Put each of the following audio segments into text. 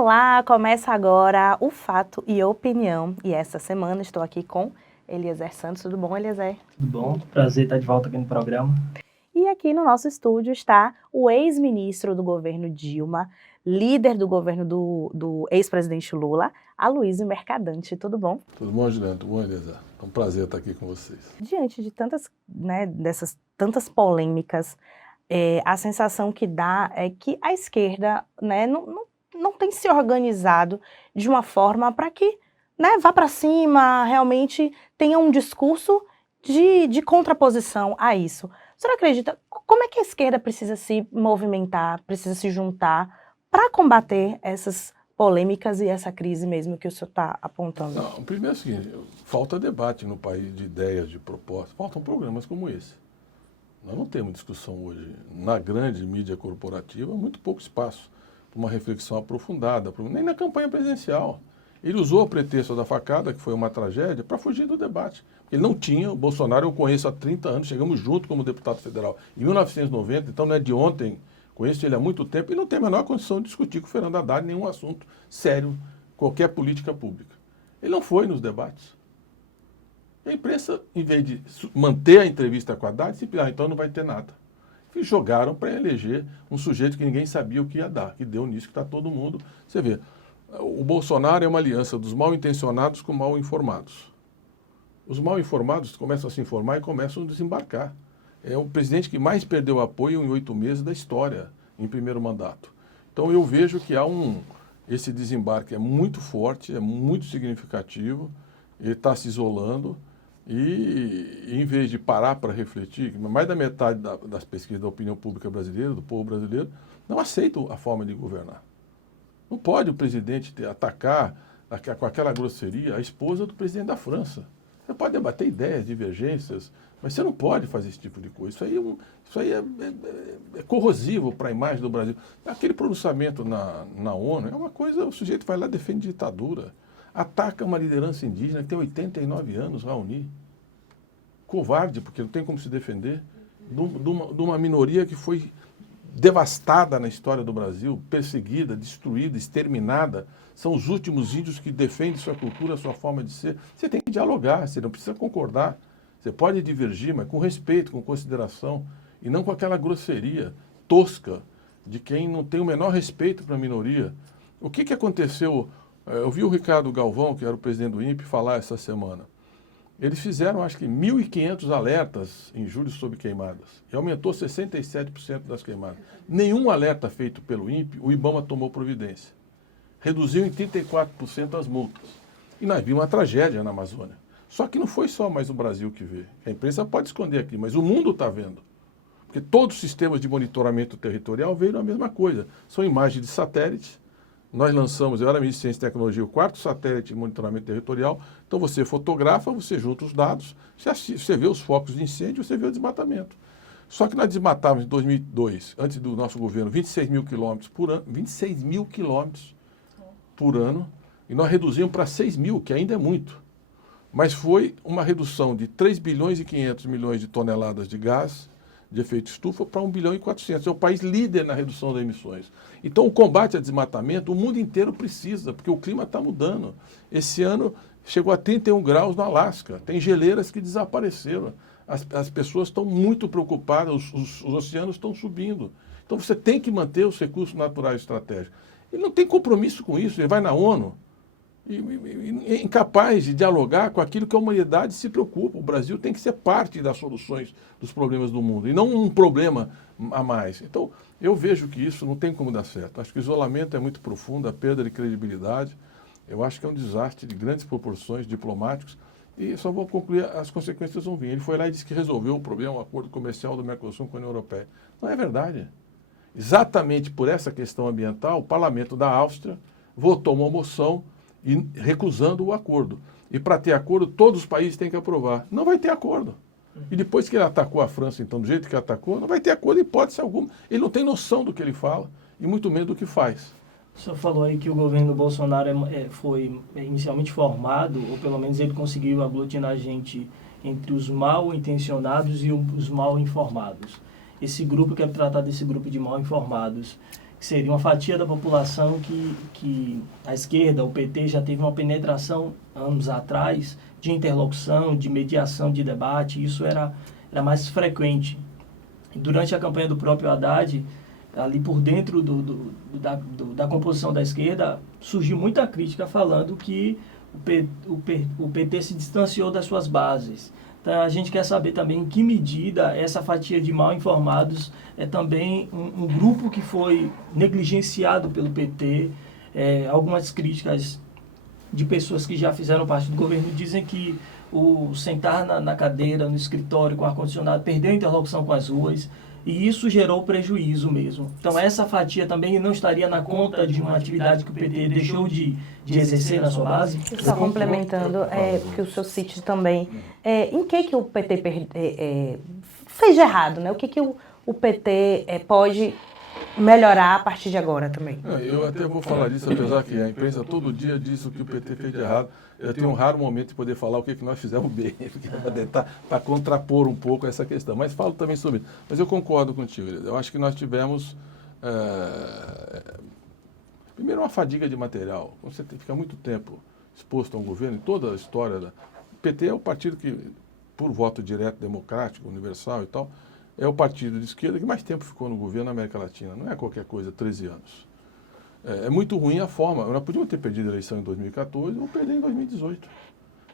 Olá, começa agora o Fato e Opinião. E essa semana estou aqui com Eliezer Santos. Tudo bom, Eliezer? Tudo bom? Prazer estar de volta aqui no programa. E aqui no nosso estúdio está o ex-ministro do governo Dilma, líder do governo do ex-presidente Lula, Aloysio Mercadante. Tudo bom? Tudo bom, Juliano? Tudo bom, Eliezer? É um prazer estar aqui com vocês. Diante de dessas tantas polêmicas, a sensação que dá é que a esquerda não tem se organizado de uma forma para que vá para cima, realmente tenha um discurso de contraposição a isso. O senhor acredita, como é que a esquerda precisa se movimentar, precisa se juntar para combater essas polêmicas e essa crise mesmo que o senhor está apontando? Não, primeiro é o seguinte, falta debate no país de ideias, de propostas, faltam programas como esse. Nós não temos discussão hoje. Na grande mídia corporativa, muito pouco espaço para uma reflexão aprofundada, nem na campanha presidencial. Ele usou o pretexto da facada, que foi uma tragédia, para fugir do debate. Ele não tinha, o Bolsonaro eu conheço há 30 anos, chegamos junto como deputado federal em 1990, então não é de ontem, conheço ele há muito tempo, e não tem a menor condição de discutir com o Fernando Haddad nenhum assunto sério, qualquer política pública. Ele não foi nos debates. A imprensa, em vez de manter a entrevista com a Haddad, simplesmente, então não vai ter nada. E jogaram para eleger um sujeito que ninguém sabia o que ia dar, que deu nisso que está todo mundo. Você vê, o Bolsonaro é uma aliança dos mal intencionados com mal informados. Os mal informados começam a se informar e começam a desembarcar. É o presidente que mais perdeu apoio em 8 meses da história, em primeiro mandato. Então eu vejo que esse desembarque é muito forte, é muito significativo, ele está se isolando e em vez de parar para refletir, mais da metade das pesquisas da opinião pública brasileira, do povo brasileiro, não aceitam a forma de governar. Não pode o presidente atacar com aquela grosseria a esposa do presidente da França. Você pode debater ideias, divergências, mas você não pode fazer esse tipo de coisa. Isso aí é corrosivo para a imagem do Brasil. Aquele pronunciamento na ONU é uma coisa, o sujeito vai lá e defende ditadura. Ataca uma liderança indígena que tem 89 anos, Raoni. Covarde, porque não tem como se defender. De uma minoria que foi devastada na história do Brasil, perseguida, destruída, exterminada. São os últimos índios que defendem sua cultura, sua forma de ser. Você tem que dialogar, você não precisa concordar. Você pode divergir, mas com respeito, com consideração, e não com aquela grosseria tosca de quem não tem o menor respeito para a minoria. O que aconteceu? Eu vi o Ricardo Galvão, que era o presidente do INPE, falar essa semana. Eles fizeram, acho que, 1.500 alertas em julho sobre queimadas. E aumentou 67% das queimadas. Nenhum alerta feito pelo INPE, o IBAMA tomou providência. Reduziu em 34% as multas. E nós vimos uma tragédia na Amazônia. Só que não foi só mais o Brasil que vê. A imprensa pode esconder aqui, mas o mundo está vendo. Porque todos os sistemas de monitoramento territorial veem a mesma coisa. São imagens de satélites. Nós lançamos, eu era ministro de Ciência e Tecnologia, o 4º satélite de monitoramento territorial. Então você fotografa, você junta os dados, você vê os focos de incêndio, você vê o desmatamento. Só que nós desmatávamos em 2002, antes do nosso governo, 26 mil quilômetros por ano, 26 mil quilômetros por ano, e nós reduzimos para 6 mil, que ainda é muito. Mas foi uma redução de 3 bilhões e 500 milhões de toneladas de gás de efeito estufa para 1 bilhão e 400. É o país líder na redução das emissões. Então, o combate ao desmatamento, o mundo inteiro precisa, porque o clima está mudando. Esse ano chegou a 31 graus no Alasca. Tem geleiras que desapareceram. As pessoas estão muito preocupadas, os oceanos estão subindo. Então, você tem que manter os recursos naturais estratégicos. Ele não tem compromisso com isso. Ele vai na ONU e incapaz de dialogar com aquilo que a humanidade se preocupa. O Brasil tem que ser parte das soluções dos problemas do mundo, e não um problema a mais. Então, eu vejo que isso não tem como dar certo. Acho que o isolamento é muito profundo, a perda de credibilidade. Eu acho que é um desastre de grandes proporções diplomáticos. E só vou concluir, as consequências vão vir. Ele foi lá e disse que resolveu o problema, o acordo comercial do Mercosul com a União Europeia. Não é verdade. Exatamente por essa questão ambiental, o parlamento da Áustria votou uma moção recusando o acordo. E para ter acordo, todos os países têm que aprovar. Não vai ter acordo. E depois que ele atacou a França, então, do jeito que atacou, não vai ter acordo em hipótese alguma. Ele não tem noção do que ele fala, e muito menos do que faz. O senhor falou aí que o governo Bolsonaro foi inicialmente formado, ou pelo menos ele conseguiu aglutinar gente entre os mal intencionados e os mal informados. Esse grupo, quer tratar desse grupo de mal informados, que seria uma fatia da população que a esquerda, o PT, já teve uma penetração anos atrás de interlocução, de mediação, de debate, isso era mais frequente. Durante a campanha do próprio Haddad, ali por dentro da composição da esquerda, surgiu muita crítica falando que o PT se distanciou das suas bases. Então, a gente quer saber também em que medida essa fatia de mal informados é também um grupo que foi negligenciado pelo PT. Algumas críticas de pessoas que já fizeram parte do governo dizem que o sentar na cadeira, no escritório com ar-condicionado, perdeu a interlocução com as ruas, e isso gerou prejuízo mesmo. Então, essa fatia também não estaria na conta de uma atividade que o PT deixou de exercer na sua base? Só complementando, porque o seu sítio também, em que o PT fez de errado, né? O que o PT pode melhorar a partir de agora também? Eu até vou falar disso, apesar que a imprensa todo dia diz o que o PT fez de errado. Eu tenho um raro momento de poder falar o que nós fizemos bem, para contrapor um pouco essa questão. Mas falo também sobre isso. Mas eu concordo contigo, eu acho que nós tivemos, primeiro, uma fadiga de material. Você fica muito tempo exposto a um governo, em toda a história. O PT é o partido que, por voto direto, democrático, universal e tal, é o partido de esquerda que mais tempo ficou no governo na América Latina. Não é qualquer coisa, 13 anos. É muito ruim a forma. Nós podíamos ter perdido a eleição em 2014 ou perder em 2018.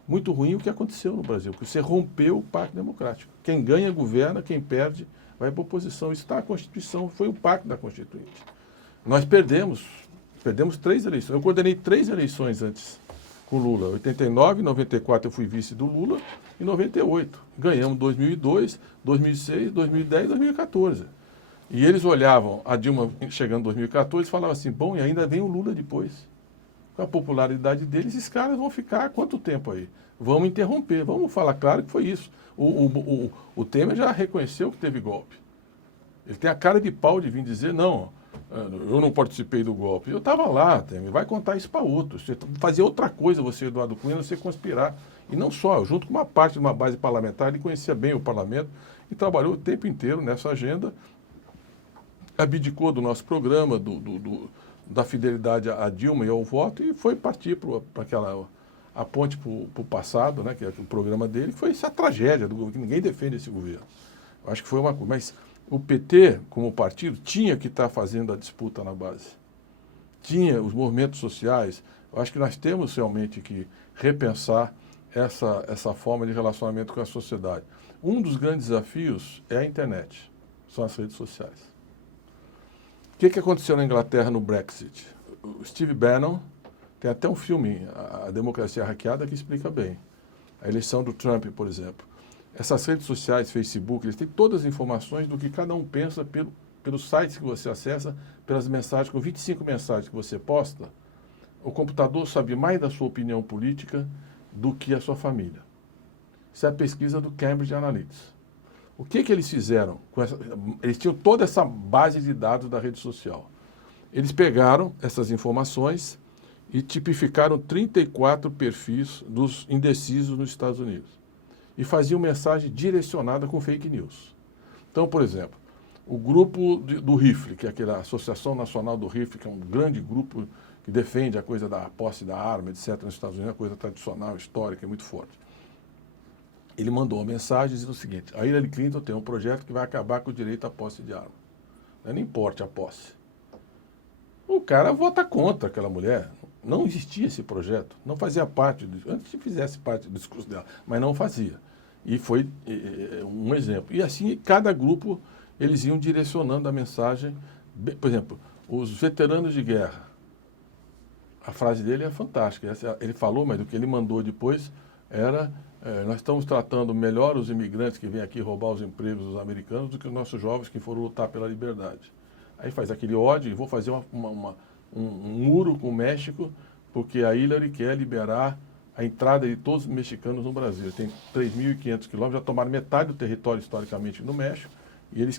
Muito ruim o que aconteceu no Brasil, porque você rompeu o Pacto Democrático. Quem ganha, governa, quem perde, vai para a oposição. Isso está na Constituição, foi o Pacto da Constituinte. Nós perdemos 3 eleições. Eu coordenei 3 eleições antes com Lula. 89, 94 eu fui vice do Lula e 98. Ganhamos 2002, 2006, 2010 e 2014. E eles olhavam a Dilma chegando em 2014 e falavam assim, bom, e ainda vem o Lula depois. Com a popularidade deles, esses caras vão ficar quanto tempo aí? Vamos interromper, vamos falar claro que foi isso. O Temer já reconheceu que teve golpe. Ele tem a cara de pau de vir dizer, não, eu não participei do golpe. Eu estava lá, Temer, vai contar isso para outros. Você fazer outra coisa, você, Eduardo Cunha, você conspirar. E não só, junto com uma parte de uma base parlamentar, ele conhecia bem o parlamento e trabalhou o tempo inteiro nessa agenda, abdicou do nosso programa, da fidelidade à Dilma e ao voto, e foi partir para aquela a ponte para o passado, né, que é o programa dele, foi essa tragédia do governo, que ninguém defende esse governo. Eu acho que foi uma coisa. Mas o PT, como partido, tinha que estar fazendo a disputa na base. Tinha os movimentos sociais. Eu acho que nós temos realmente que repensar essa forma de relacionamento com a sociedade. Um dos grandes desafios é a internet, são as redes sociais. O que aconteceu na Inglaterra no Brexit? O Steve Bannon, tem até um filme, A Democracia Hackeada, que explica bem. A eleição do Trump, por exemplo. Essas redes sociais, Facebook, eles têm todas as informações do que cada um pensa pelos sites que você acessa, pelas mensagens, com 25 mensagens que você posta, o computador sabe mais da sua opinião política do que a sua família. Isso é a pesquisa do Cambridge Analytica. O que eles fizeram? Eles tinham toda essa base de dados da rede social. Eles pegaram essas informações e tipificaram 34 perfis dos indecisos nos Estados Unidos. E faziam mensagem direcionada com fake news. Então, por exemplo, o grupo do Rifle, que é aquela Associação Nacional do Rifle, que é um grande grupo que defende a coisa da posse da arma, etc., nos Estados Unidos, é uma coisa tradicional, histórica, é muito forte. Ele mandou uma mensagem dizendo o seguinte, a Hillary Clinton tem um projeto que vai acabar com o direito à posse de arma. Não importa a posse. O cara vota contra aquela mulher. Não existia esse projeto, não fazia parte, antes que fizesse parte do discurso dela, mas não fazia. E foi um exemplo. E assim, cada grupo, eles iam direcionando a mensagem. Por exemplo, os veteranos de guerra. A frase dele é fantástica. Ele falou, mas o que ele mandou depois era... nós estamos tratando melhor os imigrantes que vêm aqui roubar os empregos dos americanos do que os nossos jovens que foram lutar pela liberdade. Aí faz aquele ódio e vou fazer um muro com o México, porque a Hillary quer liberar a entrada de todos os mexicanos no Brasil. Tem 3.500 quilômetros, já tomaram metade do território historicamente no México, e eles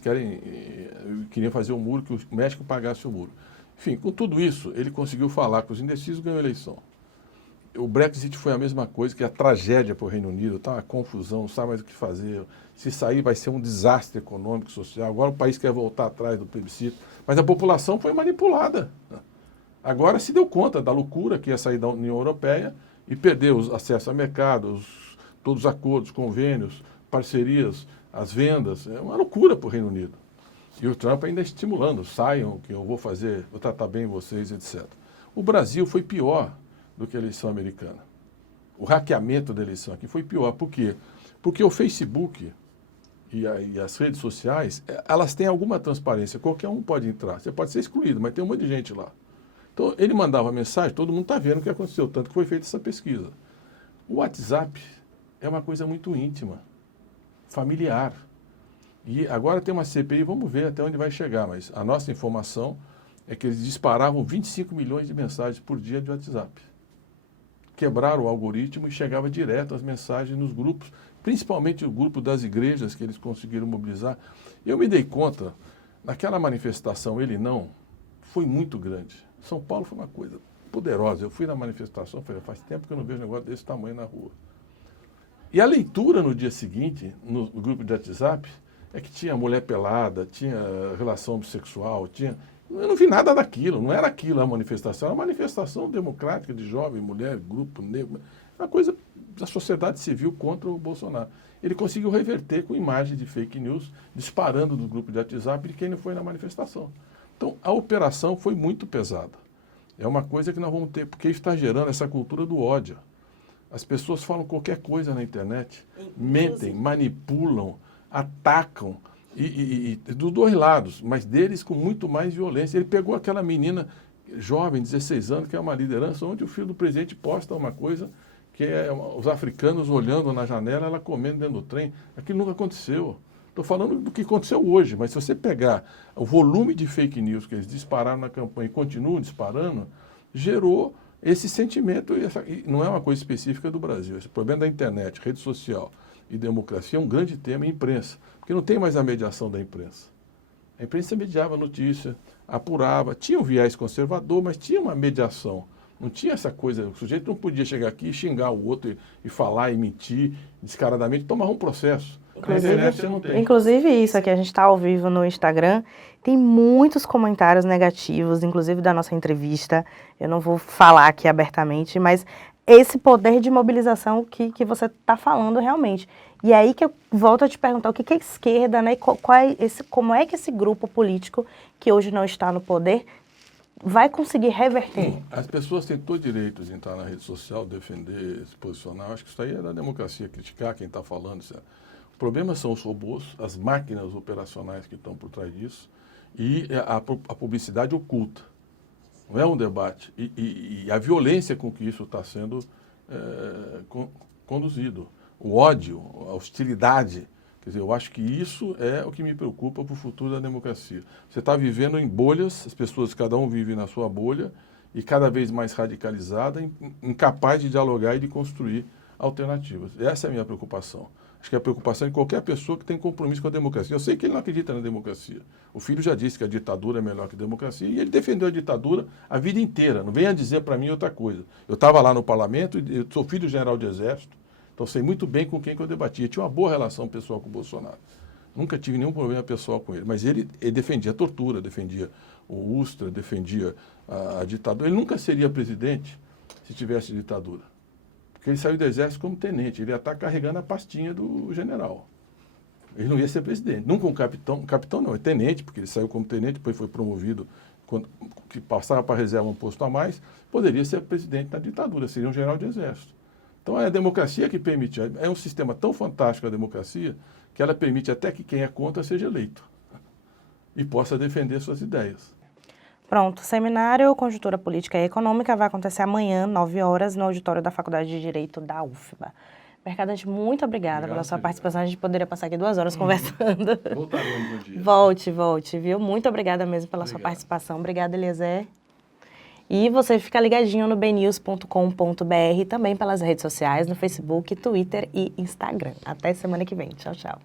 queriam fazer um muro, que o México pagasse o muro. Enfim, com tudo isso, ele conseguiu falar com os indecisos e ganhou a eleição. o Brexit foi a mesma coisa, que a tragédia para o Reino Unido, tá uma confusão, não sabe mais o que fazer. Se sair vai ser um desastre econômico, social. Agora o país quer voltar atrás do plebiscito. Mas a população foi manipulada. Agora se deu conta da loucura que ia sair da União Europeia e perdeu o acesso a mercado, todos os acordos, convênios, parcerias, as vendas. É uma loucura para o Reino Unido. E o Trump ainda estimulando, saiam, que eu vou fazer, vou tratar bem vocês, etc. O Brasil foi pior do que a eleição americana. O hackeamento da eleição aqui foi pior. Por quê? Porque o Facebook e as redes sociais, elas têm alguma transparência. Qualquer um pode entrar. Você pode ser excluído, mas tem um monte de gente lá. Então, ele mandava mensagem, todo mundo está vendo o que aconteceu, tanto que foi feita essa pesquisa. O WhatsApp é uma coisa muito íntima, familiar. E agora tem uma CPI, vamos ver até onde vai chegar, mas a nossa informação é que eles disparavam 25 milhões de mensagens por dia de WhatsApp. Quebraram o algoritmo e chegava direto as mensagens nos grupos, principalmente o grupo das igrejas que eles conseguiram mobilizar. Eu me dei conta, naquela manifestação, ele não, foi muito grande. São Paulo foi uma coisa poderosa. Eu fui na manifestação, falei, faz tempo que eu não vejo um negócio desse tamanho na rua. E a leitura no dia seguinte, no grupo de WhatsApp, é que tinha mulher pelada, tinha relação bissexual, tinha... Eu não vi nada daquilo, não era aquilo a manifestação, era uma manifestação democrática de jovem, mulher, grupo, negro, uma coisa da sociedade civil contra o Bolsonaro. Ele conseguiu reverter com imagens de fake news, disparando do grupo de WhatsApp de quem não foi na manifestação. Então, a operação foi muito pesada. É uma coisa que nós vamos ter, porque está gerando essa cultura do ódio. As pessoas falam qualquer coisa na internet, mentem, manipulam, atacam, e dos dois lados, mas deles com muito mais violência. Ele pegou aquela menina jovem, 16 anos, que é uma liderança, onde o filho do presidente posta uma coisa que é os africanos olhando na janela, ela comendo dentro do trem. Aquilo nunca aconteceu. Estou falando do que aconteceu hoje, mas se você pegar o volume de fake news que eles dispararam na campanha e continuam disparando, gerou esse sentimento, e não é uma coisa específica do Brasil. Esse problema da internet, rede social e democracia é um grande tema em imprensa, porque não tem mais a mediação da imprensa. A imprensa mediava a notícia, apurava, tinha um viés conservador, mas tinha uma mediação. Não tinha essa coisa, o sujeito não podia chegar aqui e xingar o outro e falar e mentir descaradamente, tomar um processo. Inclusive isso, aqui a gente está ao vivo no Instagram, tem muitos comentários negativos, inclusive da nossa entrevista, eu não vou falar aqui abertamente, mas esse poder de mobilização que você está falando realmente. E aí que eu volto a te perguntar, o que é esquerda, né? Como é que esse grupo político, que hoje não está no poder, vai conseguir reverter? As pessoas têm todo direito de entrar na rede social, defender, se posicionar. Acho que isso aí é da democracia, criticar quem está falando. Etc. O problema são os robôs, as máquinas operacionais que estão por trás disso e a publicidade oculta. Não é um debate. E a violência com que isso está sendo conduzido. O ódio, a hostilidade. Quer dizer, eu acho que isso é o que me preocupa para o futuro da democracia. Você está vivendo em bolhas, as pessoas, cada um vive na sua bolha, e cada vez mais radicalizada, incapaz de dialogar e de construir alternativas. Essa é a minha preocupação. Acho que é a preocupação de qualquer pessoa que tem compromisso com a democracia. Eu sei que ele não acredita na democracia. O filho já disse que a ditadura é melhor que a democracia, e ele defendeu a ditadura a vida inteira. Não venha dizer para mim outra coisa. Eu estava lá no parlamento, eu sou filho do general de exército, então sei muito bem com quem que eu debatia. Tinha uma boa relação pessoal com o Bolsonaro. Nunca tive nenhum problema pessoal com ele. Mas ele defendia a tortura, defendia o Ustra, defendia a ditadura. Ele nunca seria presidente se tivesse ditadura. Porque ele saiu do exército como tenente. Ele ia estar carregando a pastinha do general. Ele não ia ser presidente. Nunca um capitão. Capitão não, é tenente, porque ele saiu como tenente, depois foi promovido, que passava para a reserva um posto a mais, poderia ser presidente na ditadura, seria um general de exército. Então é a democracia que permite, é um sistema tão fantástico a democracia, que ela permite até que quem é contra seja eleito e possa defender suas ideias. Pronto, o seminário Conjuntura Política e Econômica vai acontecer amanhã, 9 horas, no auditório da Faculdade de Direito da UFBA. Mercadante, muito obrigada pela sua participação. A gente poderia passar aqui 2 horas conversando. Voltaremos um dia. Volte, viu? Muito obrigada mesmo pela sua participação. Obrigada, Eliezer. E você fica ligadinho no bnews.com.br, também pelas redes sociais, no Facebook, Twitter e Instagram. Até semana que vem. Tchau, tchau.